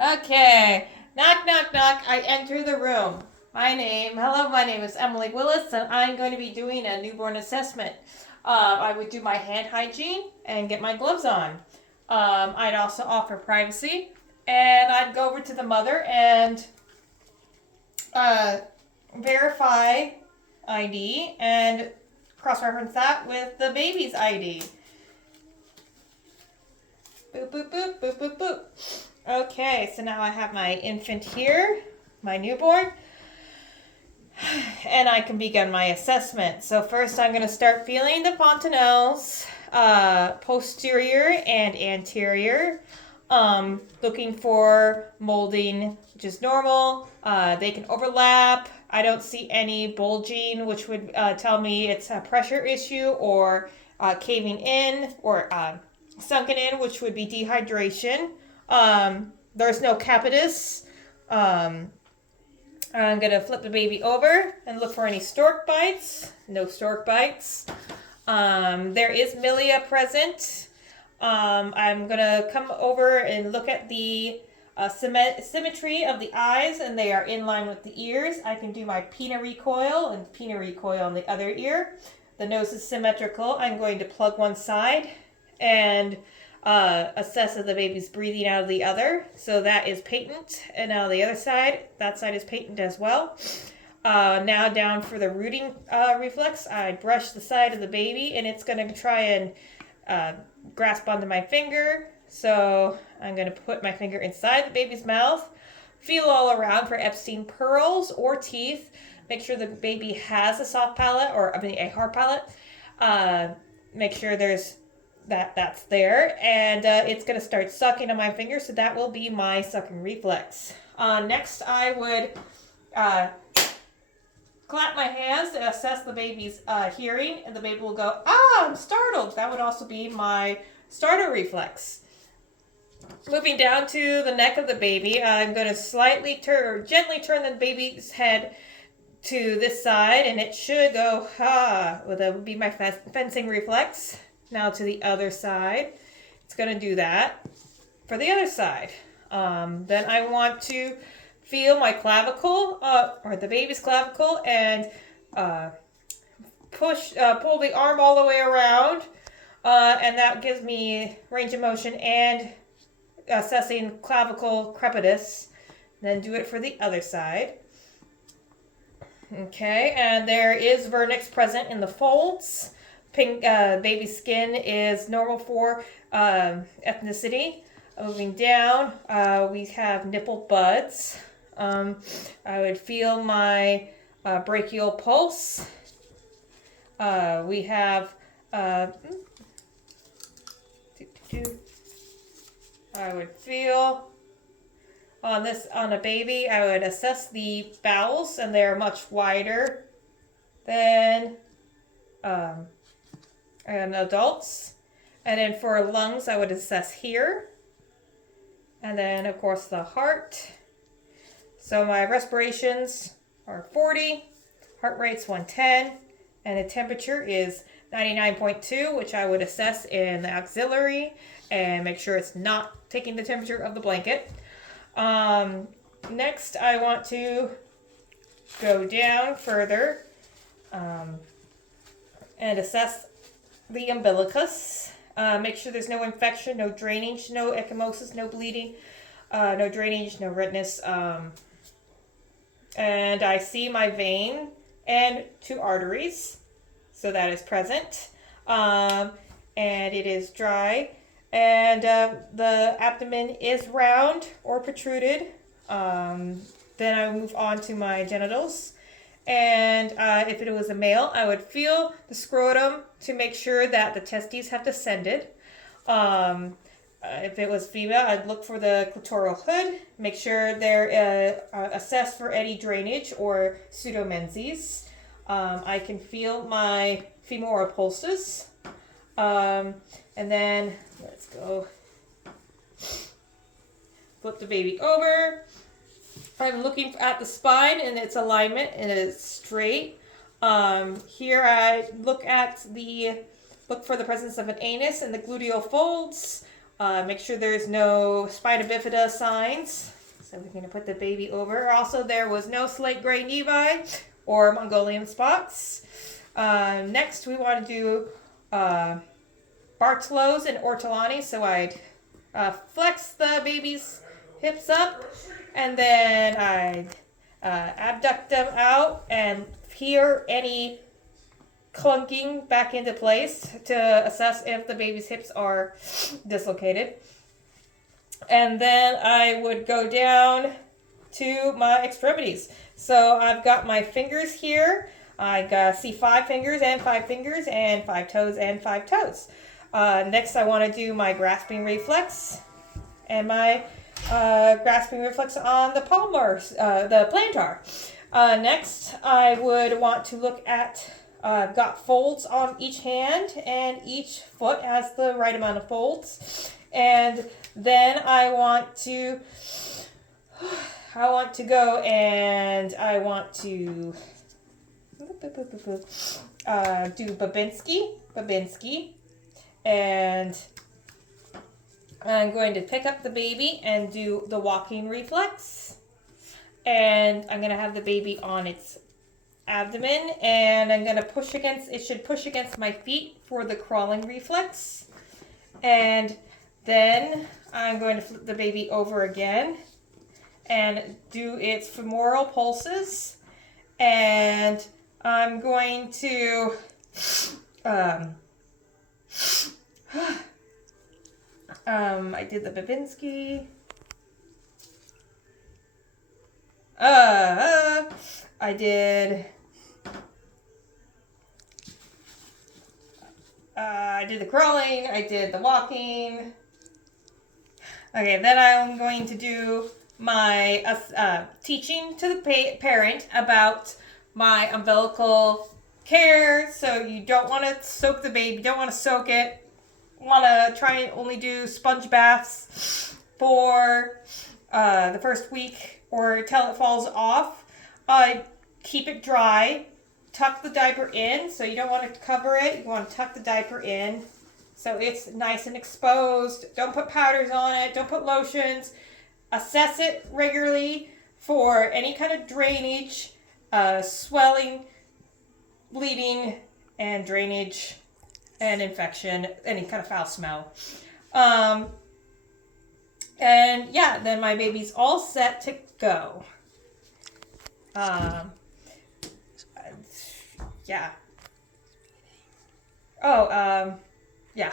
Okay. Knock, knock, knock. I enter the room. Hello, my name is Emily Willis, and I'm going to be doing a newborn assessment. I would do my hand hygiene and get my gloves on. I'd also offer privacy, and I'd go over to the mother and uh, verify ID and cross reference that with the baby's ID. Boop, boop, boop, boop, boop, boop. Okay, so now I have my infant here, my newborn, and I can begin my assessment. So first I'm going to start feeling the fontanelles, posterior and anterior, looking for molding, which is normal. They can overlap. I don't see any bulging, which would tell me it's a pressure issue, or caving in, or sunken in, which would be dehydration. There's no capitis. I'm going to flip the baby over and look for any stork bites. No stork bites. There is milia present. I'm going to come over and look at the symmetry of the eyes, and they are in line with the ears. I can do my pinna recoil and pinna recoil on the other ear. The nose is symmetrical. I'm going to plug one side and assess if the baby's breathing out of the other. So that is patent. And now the other side, that side is patent as well. Now down for the rooting reflex, I brush the side of the baby, and it's going to try and grasp onto my finger. So I'm going to put my finger inside the baby's mouth, feel all around for Epstein pearls or teeth. Make sure the baby has a soft palate, or a hard palate. Make sure that's there, and it's going to start sucking on my finger, so that will be my sucking reflex. Next, I would clap my hands to assess the baby's hearing, and the baby will go, I'm startled. That would also be my startle reflex. Moving down to the neck of the baby, I'm going to gently turn the baby's head to this side, and it should go, Well, that would be my fencing reflex. Now to the other side. It's going to do that for the other side. Then I want to feel my clavicle, or the baby's clavicle, and pull the arm all the way around. And that gives me range of motion and assessing clavicle crepitus. Then do it for the other side. Okay, and there is vernix present in the folds. Pink baby skin is normal for ethnicity. Moving down, we have nipple buds. I would feel my brachial pulse. We have I would feel on a baby. I would assess the bowels, and they are much wider than and adults. And then for lungs, I would assess here. And then, of course, the heart. So my respirations are 40, heart rate's 110, and the temperature is 99.2, which I would assess in the axillary and make sure it's not taking the temperature of the blanket. Next, I want to go down further and assess the umbilicus. Make sure there's no infection, no drainage, no ecchymosis, no bleeding, no drainage, no redness. And I see my vein and 2 arteries, so that is present. And it is dry. And the abdomen is round or protruded. Then I move on to my genitals. And if it was a male, I would feel the scrotum to make sure that the testes have descended. If it was female, I'd look for the clitoral hood, make sure they're assessed for any drainage or pseudomenses. I can feel my femoral pulses. And then, let's go. Flip the baby over. I'm looking at the spine and its alignment, and it's straight. Here I look for the presence of an anus and the gluteal folds, Make sure there's no spina bifida signs. So we're going to put the baby over. Also, there was no slate gray nevi or Mongolian spots. Next, we want to do Bartolow's and Ortolani. So I'd flex the baby's hips up, and then I'd abduct them out and hear any clunking back into place to assess if the baby's hips are dislocated. And then I would go down to my extremities. So I've got my fingers here. I see 5 fingers and 5 fingers and 5 toes and 5 toes. Next, I want to do my grasping reflex and my grasping reflex on the palmar, the plantar. Next, I would want to look at, I've got folds on each hand, and each foot has the right amount of folds. And then I want to go and I want to do Babinski, and I'm going to pick up the baby and do the walking reflex, and I'm going to have the baby on its abdomen, and I'm going to push against, it should push against my feet for the crawling reflex, and then I'm going to flip the baby over again and do its femoral pulses, and I'm going to I did the Babinski. I did the crawling, I did the walking. Okay, then I'm going to do my teaching to the parent about my umbilical care. So you don't want to soak the baby, don't want to soak it. Want to try and only do sponge baths for the first week or till it falls off. Keep it dry. Tuck the diaper in, so you don't want to cover it. You want to tuck the diaper in so it's nice and exposed. Don't put powders on it. Don't put lotions. Assess it regularly for any kind of drainage, swelling, bleeding, and drainage and infection, any kind of foul smell. And yeah, then my baby's all set to go. Yeah. Oh, yeah.